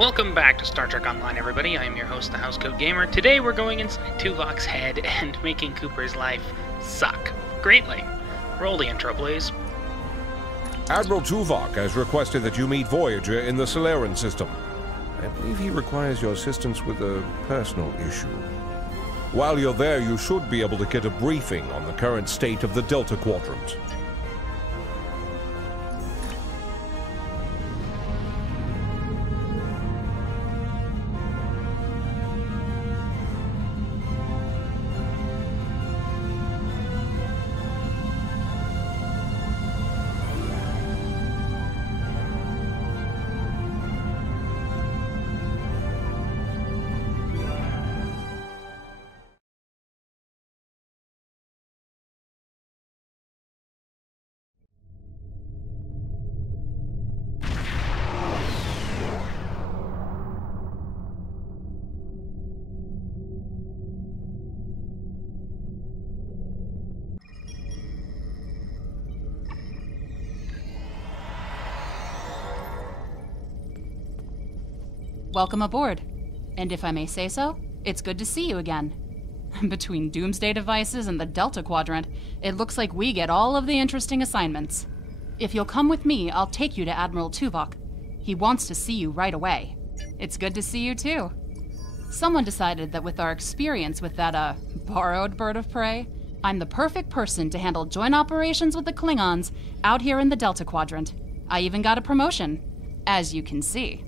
Welcome back to Star Trek Online, everybody. I am your host, the Housecoat Gamer. Today we're going inside Tuvok's head and making Cooper's life suck greatly. Roll the intro, please. Admiral Tuvok has requested that you meet Voyager in the Solarian system. I believe he requires your assistance with a personal issue. While you're there, you should be able to get a briefing on the current state of the Delta Quadrant. Welcome aboard. And if I may say so, it's good to see you again. Between doomsday devices and the Delta Quadrant, it looks like we get all of the interesting assignments. If you'll come with me, I'll take you to Admiral Tuvok. He wants to see you right away. It's good to see you too. Someone decided that with our experience with that, borrowed bird of prey, I'm the perfect person to handle joint operations with the Klingons out here in the Delta Quadrant. I even got a promotion, as you can see.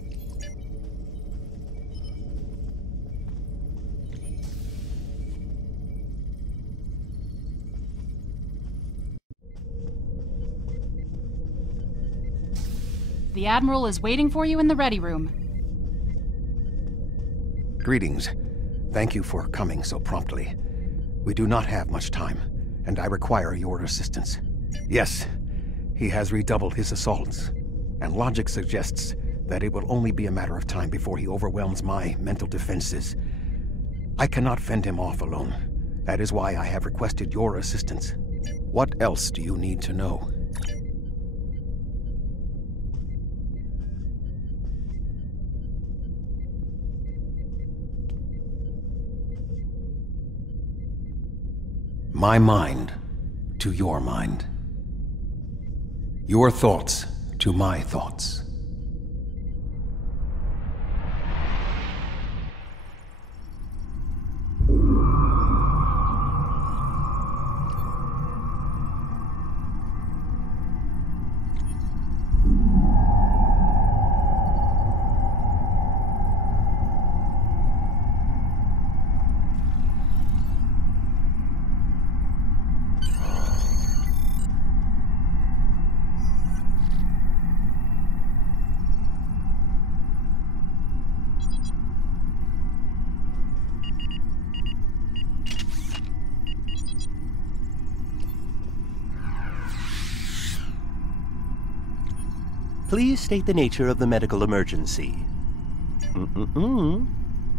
The Admiral is waiting for you in the ready room. Greetings. Thank you for coming so promptly. We do not have much time, and I require your assistance. Yes, he has redoubled his assaults, and logic suggests that it will only be a matter of time before he overwhelms my mental defenses. I cannot fend him off alone. That is why I have requested your assistance. What else do you need to know? My mind to your mind. Your thoughts to my thoughts. Please state the nature of the medical emergency.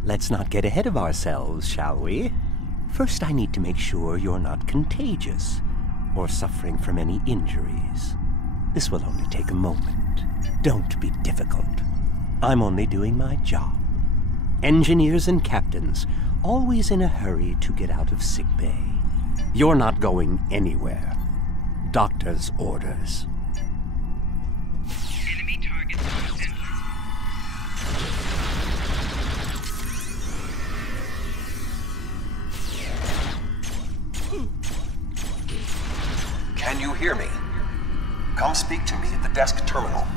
Let's not get ahead of ourselves, shall we? First, I need to make sure you're not contagious or suffering from any injuries. This will only take a moment. Don't be difficult. I'm only doing my job. Engineers and captains, always in a hurry to get out of sickbay. You're not going anywhere. Doctor's orders. Can you hear me? Come speak to me at the desk terminal.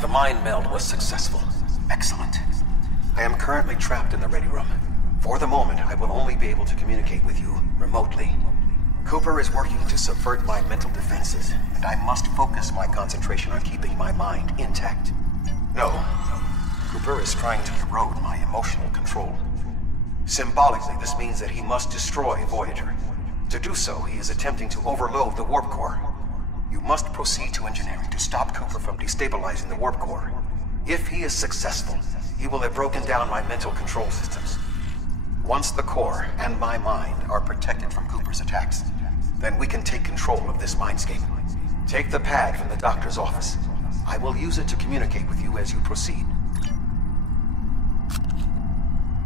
The mind meld was successful. Excellent. I am currently trapped in the ready room. For the moment, I will only be able to communicate with you remotely. Cooper is working to subvert my mental defenses, and I must focus my concentration on keeping my mind intact. No, Cooper is trying to erode my emotional control. Symbolically, this means that he must destroy Voyager. To do so, he is attempting to overload the warp core. You must proceed to engineering to stop Cooper from destabilizing the warp core. If he is successful, he will have broken down my mental control systems. Once the core and my mind are protected from Cooper's attacks, then we can take control of this mindscape. Take the pad from the doctor's office. I will use it to communicate with you as you proceed.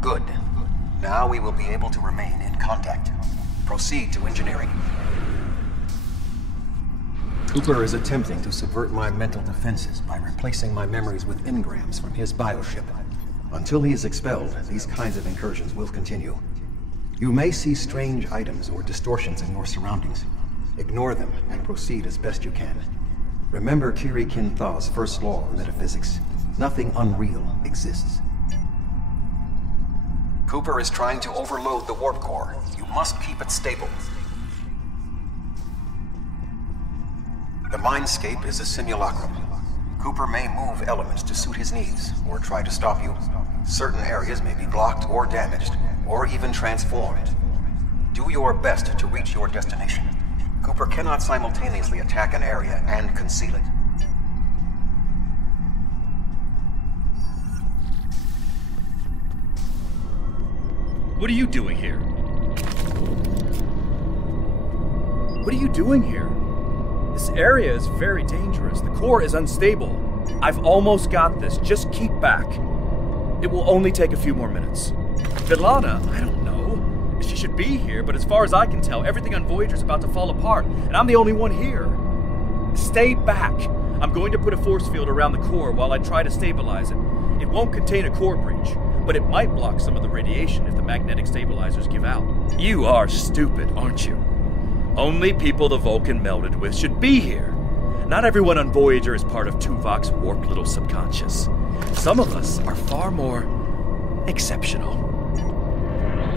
Good. Now we will be able to remain in contact. Proceed to engineering. Cooper is attempting to subvert my mental defenses by replacing my memories with engrams from his bioship. Until he is expelled, these kinds of incursions will continue. You may see strange items or distortions in your surroundings. Ignore them and proceed as best you can. Remember Kiri Kinthaw's first law of metaphysics. Nothing unreal exists. Cooper is trying to overload the warp core. You must keep it stable. The mindscape is a simulacrum. Cooper may move elements to suit his needs, or try to stop you. Certain areas may be blocked or damaged, or even transformed. Do your best to reach your destination. Cooper cannot simultaneously attack an area and conceal it. What are you doing here? What are you doing here? This area is very dangerous. The core is unstable. I've almost got this. Just keep back. It will only take a few more minutes. Vilana, I don't know. She should be here, but as far as I can tell, everything on Voyager is about to fall apart, and I'm the only one here. Stay back. I'm going to put a force field around the core while I try to stabilize it. It won't contain a core breach, but it might block some of the radiation if the magnetic stabilizers give out. You are stupid, aren't you? Only people the Vulcan melded with should be here. Not everyone on Voyager is part of Tuvok's warped little subconscious. Some of us are far more exceptional.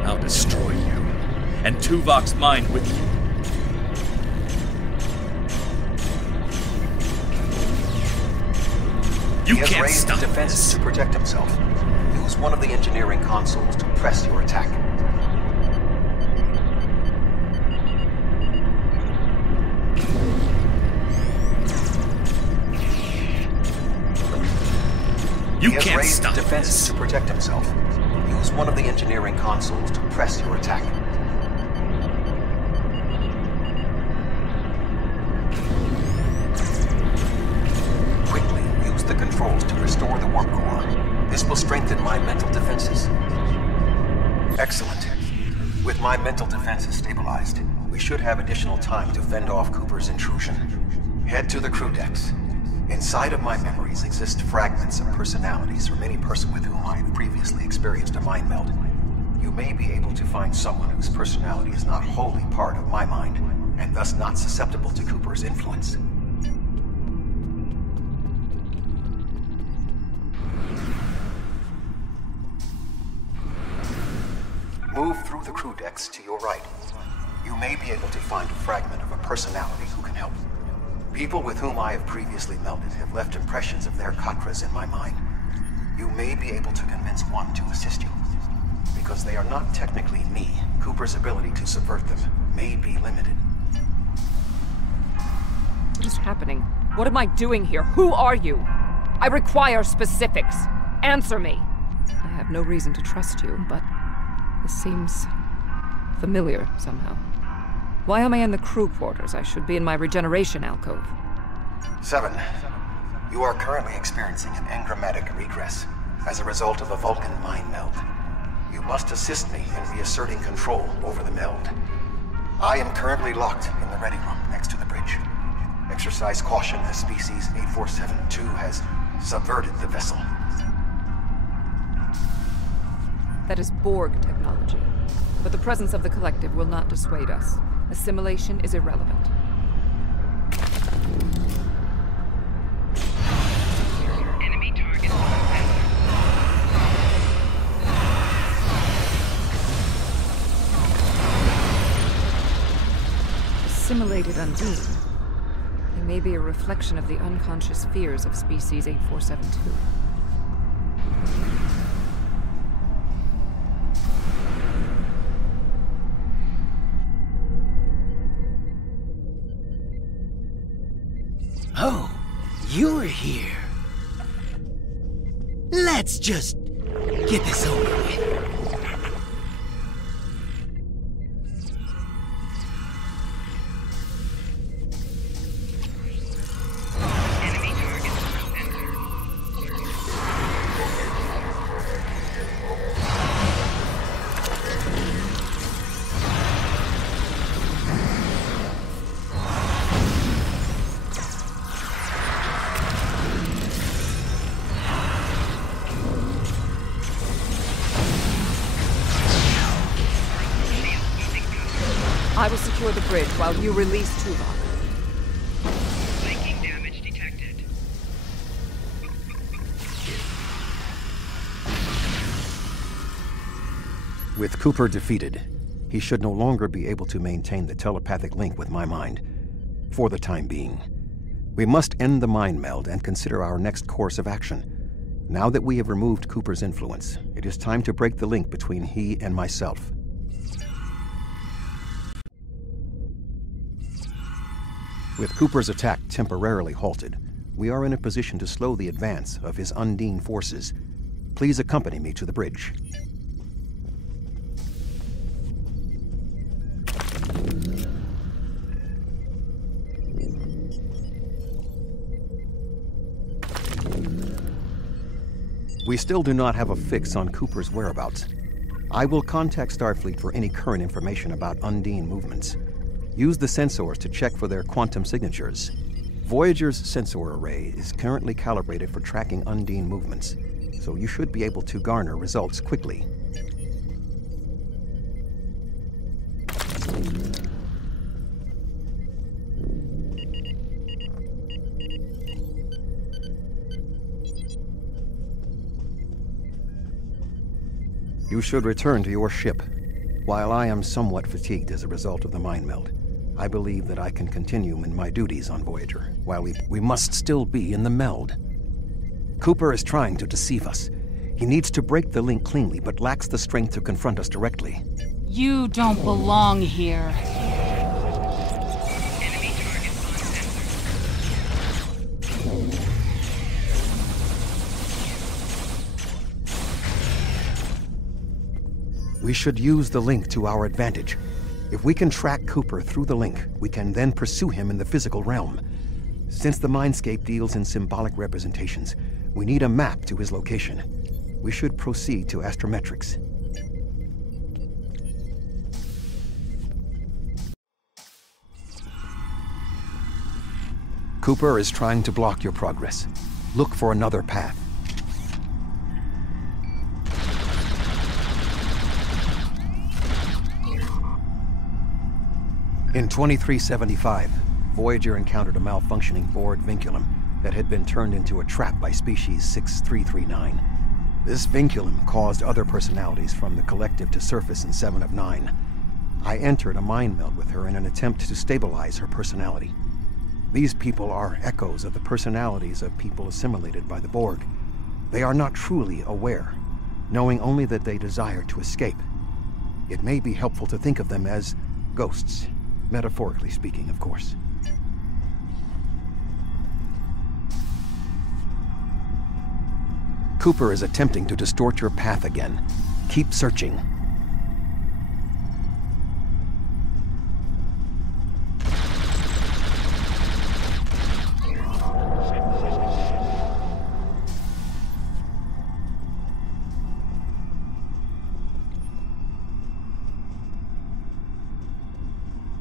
I'll destroy you, and Tuvok's mind with you. You can't can't stop defenses this. to protect himself. Use one of the engineering consoles to press your attack. You He has can't raised stop defenses this. to protect himself. Use one of the engineering consoles to press your attack. Quickly use the controls to restore the warp core. This will strengthen my mental defenses. Excellent. With my mental defenses stabilized, we should have additional time to fend off Cooper's intrusion. Head to the crew decks. Inside of my memories exist fragments of personalities from any person with whom I have previously experienced a mind meld. You may be able to find someone whose personality is not wholly part of my mind, and thus not susceptible to Cooper's influence. Move through the crew decks to your right. You may be able to find a fragment of a personality who can help. People with whom I have previously melded have left impressions of their Katras in my mind. You may be able to convince one to assist you. Because they are not technically me, Cooper's ability to subvert them may be limited. What is happening? What am I doing here? Who are you? I require specifics. Answer me. I have no reason to trust you, but this seems familiar somehow. Why am I in the crew quarters? I should be in my regeneration alcove. 7. You are currently experiencing an engrammatic regress as a result of a Vulcan mind meld. You must assist me in reasserting control over the meld. I am currently locked in the ready room next to the bridge. Exercise caution as species 8472 has subverted the vessel. That is Borg technology. But the presence of the collective will not dissuade us. Assimilation is irrelevant. Enemy target Assimilated Undine. They may be a reflection of the unconscious fears of species 8472. Oh, you're here. Let's just get this over with. enemy target sensor. I will secure the bridge while you release Tuvok. Flanking damage detected. With Cooper defeated, he should no longer be able to maintain the telepathic link with my mind, for the time being. We must end the mind meld and consider our next course of action. Now that we have removed Cooper's influence, it is time to break the link between he and myself. With Cooper's attack temporarily halted, we are in a position to slow the advance of his Undine forces. Please accompany me to the bridge. We still do not have a fix on Cooper's whereabouts. I will contact Starfleet for any current information about Undine movements. Use the sensors to check for their quantum signatures. Voyager's sensor array is currently calibrated for tracking Undine movements, so you should be able to garner results quickly. You should return to your ship. While I am somewhat fatigued as a result of the mind meld, I believe that I can continue in my duties on Voyager, while we must still be in the meld. Cooper is trying to deceive us. He needs to break the link cleanly, but lacks the strength to confront us directly. You don't belong here. Enemy target on sensor. We should use the link to our advantage. If we can track Cooper through the link, we can then pursue him in the physical realm. Since the mindscape deals in symbolic representations, we need a map to his location. We should proceed to astrometrics. Cooper is trying to block your progress. Look for another path. In 2375, Voyager encountered a malfunctioning board vinculum that had been turned into a trap by species 6339. This vinculum caused other personalities from the collective to surface in 7 of 9. I entered a mind meld with her in an attempt to stabilize her personality. These people are echoes of the personalities of people assimilated by the Borg. They are not truly aware, knowing only that they desire to escape. It may be helpful to think of them as ghosts. Metaphorically speaking, of course. Cooper is attempting to distort your path again. Keep searching.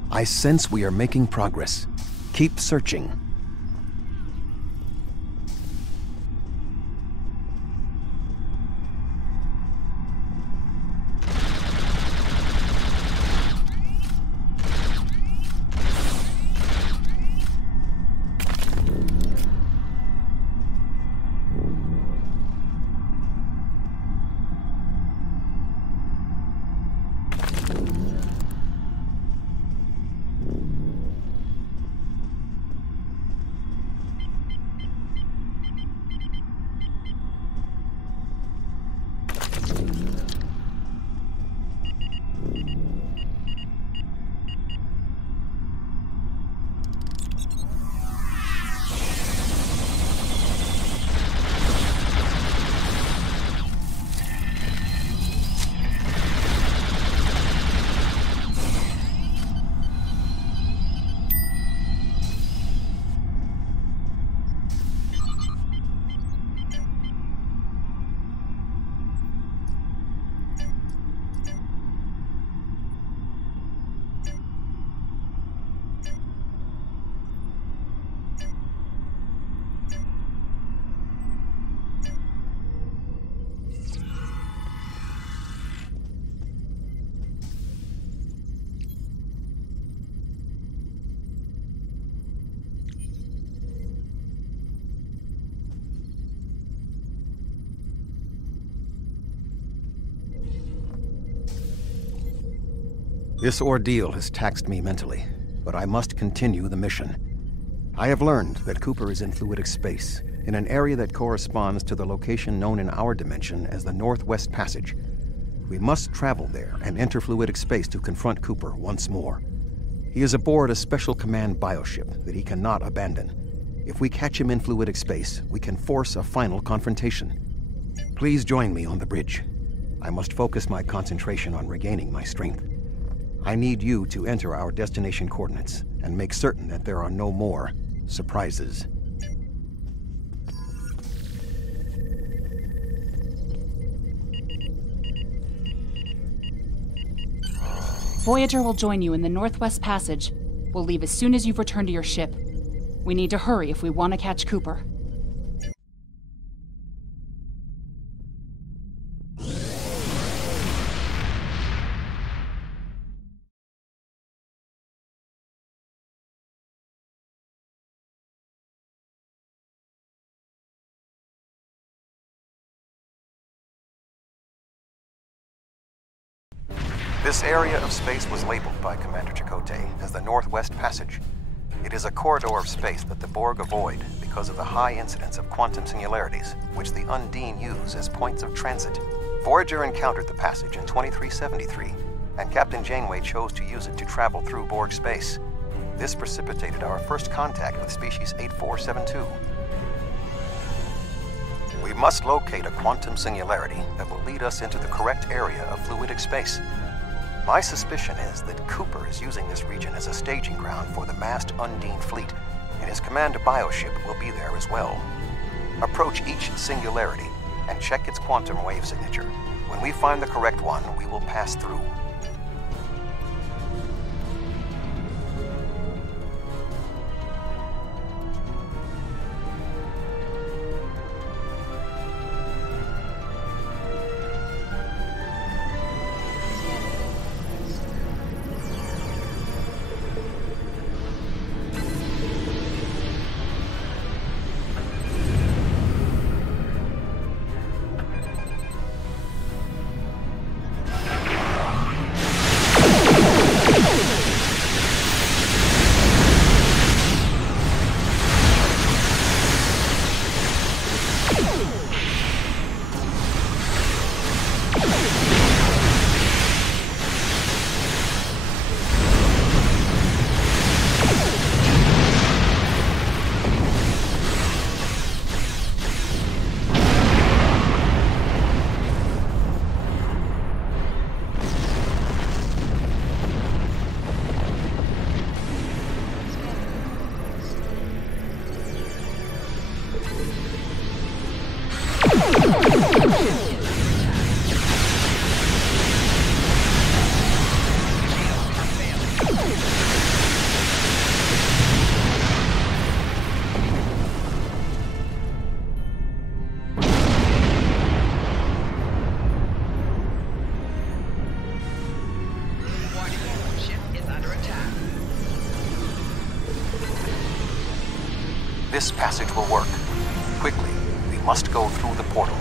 I sense we are making progress. Keep searching. This ordeal has taxed me mentally, but I must continue the mission. I have learned that Cooper is in fluidic space, in an area that corresponds to the location known in our dimension as the Northwest Passage. We must travel there and enter fluidic space to confront Cooper once more. He is aboard a special command bioship that he cannot abandon. If we catch him in fluidic space, we can force a final confrontation. Please join me on the bridge. I must focus my concentration on regaining my strength. I need you to enter our destination coordinates and make certain that there are no more surprises. Voyager will join you in the Northwest Passage. We'll leave as soon as you've returned to your ship. We need to hurry if we want to catch Cooper. This area of space was labeled by Commander Chakotay as the Northwest Passage. It is a corridor of space that the Borg avoid because of the high incidence of quantum singularities, which the Undine use as points of transit. Voyager encountered the passage in 2373, and Captain Janeway chose to use it to travel through Borg space. This precipitated our first contact with species 8472. We must locate a quantum singularity that will lead us into the correct area of fluidic space. My suspicion is that Cooper is using this region as a staging ground for the massed Undine fleet, and his command bioship will be there as well. Approach each singularity and check its quantum wave signature. When we find the correct one, we will pass through. This passage will work. Quickly, we must go through the portal.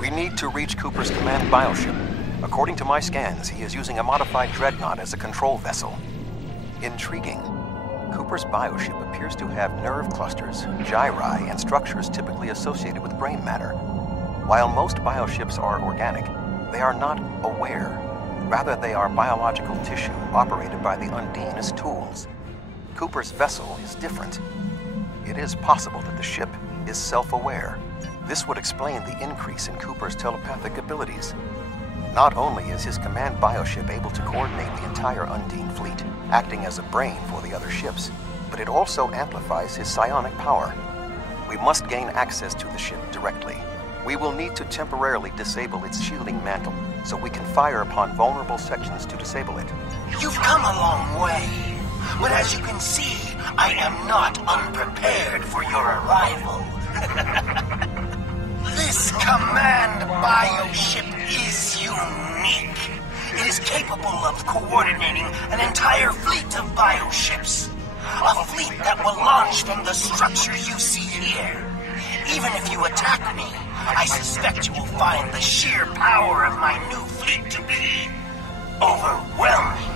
We need to reach Cooper's command bioship. According to my scans, he is using a modified dreadnought as a control vessel. Intriguing. Cooper's bioship appears to have nerve clusters, gyri, and structures typically associated with brain matter. While most bioships are organic, they are not aware. Rather, they are biological tissue operated by the Undine as tools. Cooper's vessel is different. It is possible that the ship is self-aware. This would explain the increase in Cooper's telepathic abilities. Not only is his command bioship able to coordinate the entire Undine fleet, acting as a brain for the other ships, but it also amplifies his psionic power. We must gain access to the ship directly. We will need to temporarily disable its shielding mantle, so we can fire upon vulnerable sections to disable it. You've come a long way, but as you can see, I am not unprepared for your arrival. This command bioship is unique. It is capable of coordinating an entire fleet of bioships. A fleet that will launch worse than the structure you see here. Even if you attack me, I suspect you will find the sheer power of my new fleet to be overwhelming.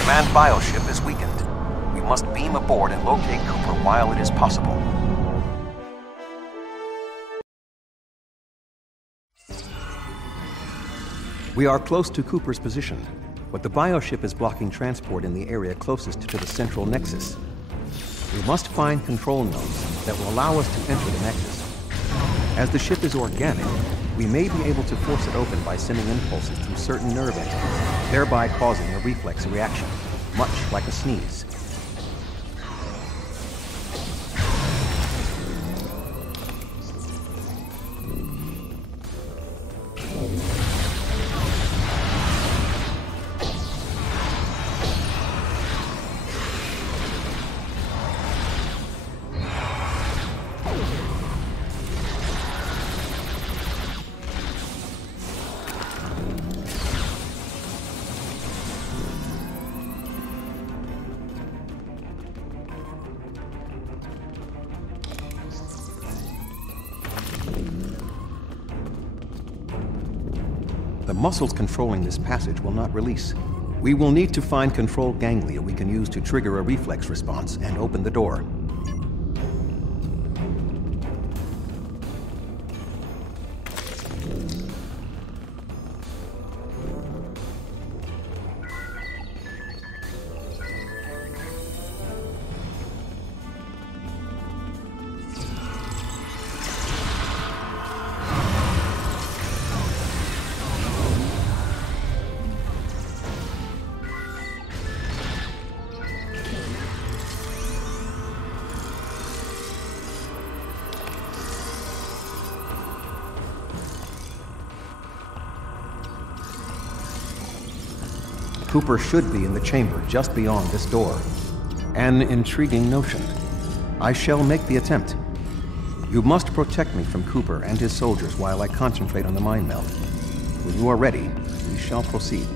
Command bioship is weakened. We must beam aboard and locate Cooper while it is possible. We are close to Cooper's position, but the bioship is blocking transport in the area closest to the central nexus. We must find control nodes that will allow us to enter the nexus. As the ship is organic, we may be able to force it open by sending impulses through certain nerve entities, thereby causing a reflex reaction, much like a sneeze. The muscles controlling this passage will not release. We will need to find control ganglia we can use to trigger a reflex response and open the door. Cooper should be in the chamber just beyond this door. An intriguing notion. I shall make the attempt. You must protect me from Cooper and his soldiers while I concentrate on the mind meld. When you are ready, we shall proceed.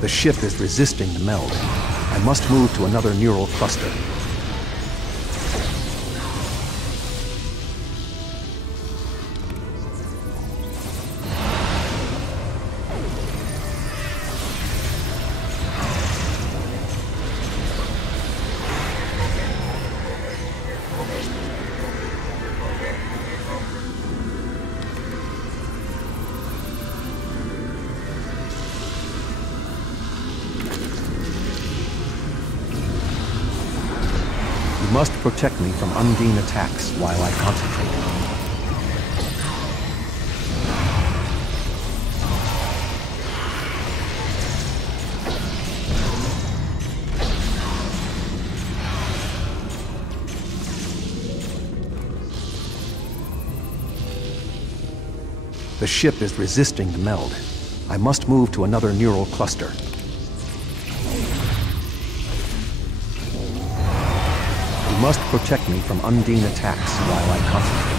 The ship is resisting the meld. I must move to another neural cluster. must protect me from Undine attacks while I concentrate. The ship is resisting the meld. I must move to another neural cluster. You must protect me from Undine attacks while I concentrate.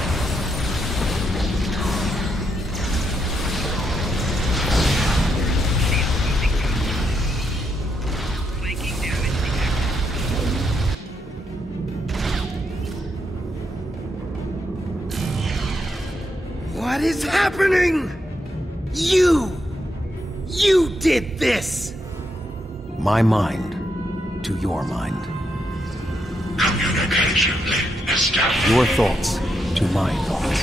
What is happening? You did this! My mind to your mind. Communication link established. Your thoughts to my thoughts.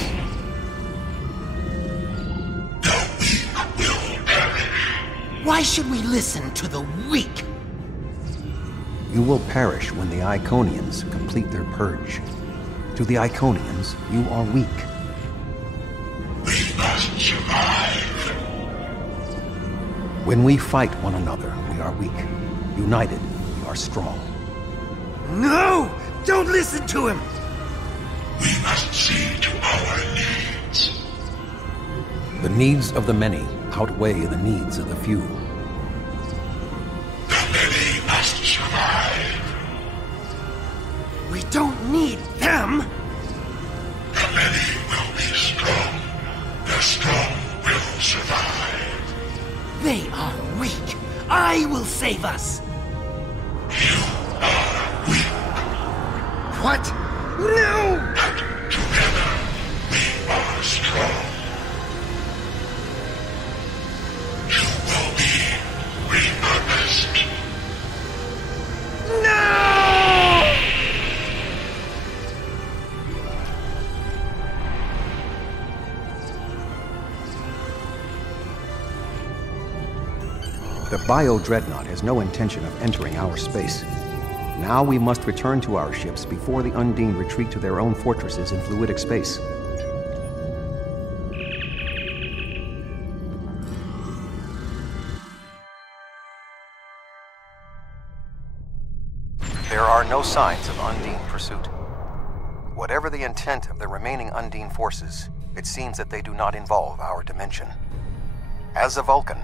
The weak will perish. Why should we listen to the weak? You will perish when the Iconians complete their purge. To the Iconians, you are weak. We must survive. When we fight one another, we are weak. United, we are strong. No! Don't listen to him! We must see to our needs. The needs of the many outweigh the needs of the few. The many must survive. We don't need them! The many will be strong. The strong will survive. They are weak. I will save us. You are weak. What? No! But together, we are strong. You will be repurposed. No! The Bio-Dreadnought has no intention of entering our space. Now we must return to our ships before the Undine retreat to their own fortresses in fluidic space. There are no signs of Undine pursuit. Whatever the intent of the remaining Undine forces, it seems that they do not involve our dimension. As a Vulcan,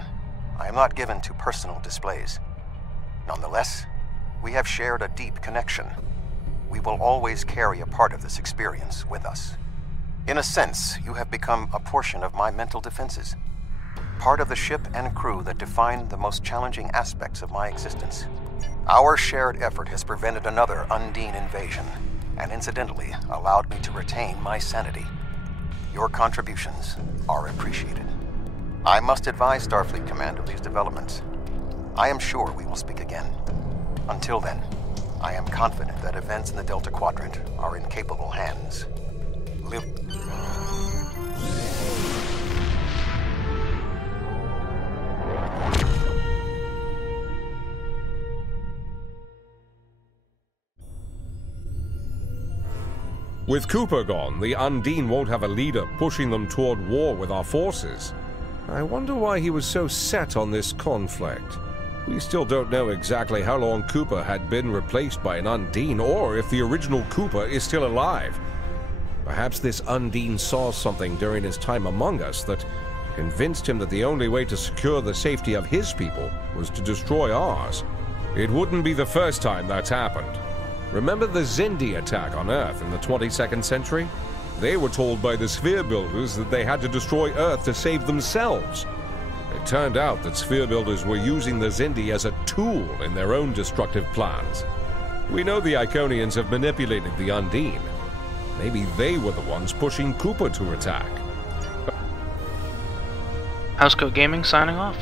I am not given to personal displays. Nonetheless, we have shared a deep connection. We will always carry a part of this experience with us. In a sense, you have become a portion of my mental defenses. Part of the ship and crew that define the most challenging aspects of my existence. Our shared effort has prevented another Undine invasion, and incidentally allowed me to retain my sanity. Your contributions are appreciated. I must advise Starfleet Command of these developments. I am sure we will speak again. Until then, I am confident that events in the Delta Quadrant are in capable hands. Live. With Cooper gone, the Undine won't have a leader pushing them toward war with our forces. I wonder why he was so set on this conflict. We still don't know exactly how long Cooper had been replaced by an Undine, or if the original Cooper is still alive. Perhaps this Undine saw something during his time among us that convinced him that the only way to secure the safety of his people was to destroy ours. It wouldn't be the first time that's happened. Remember the Xindi attack on Earth in the 22nd century? They were told by the Sphere Builders that they had to destroy Earth to save themselves. It turned out that Sphere Builders were using the Xindi as a tool in their own destructive plans. We know the Iconians have manipulated the Undine. Maybe they were the ones pushing Cooper to attack. Housecoat Gaming signing off.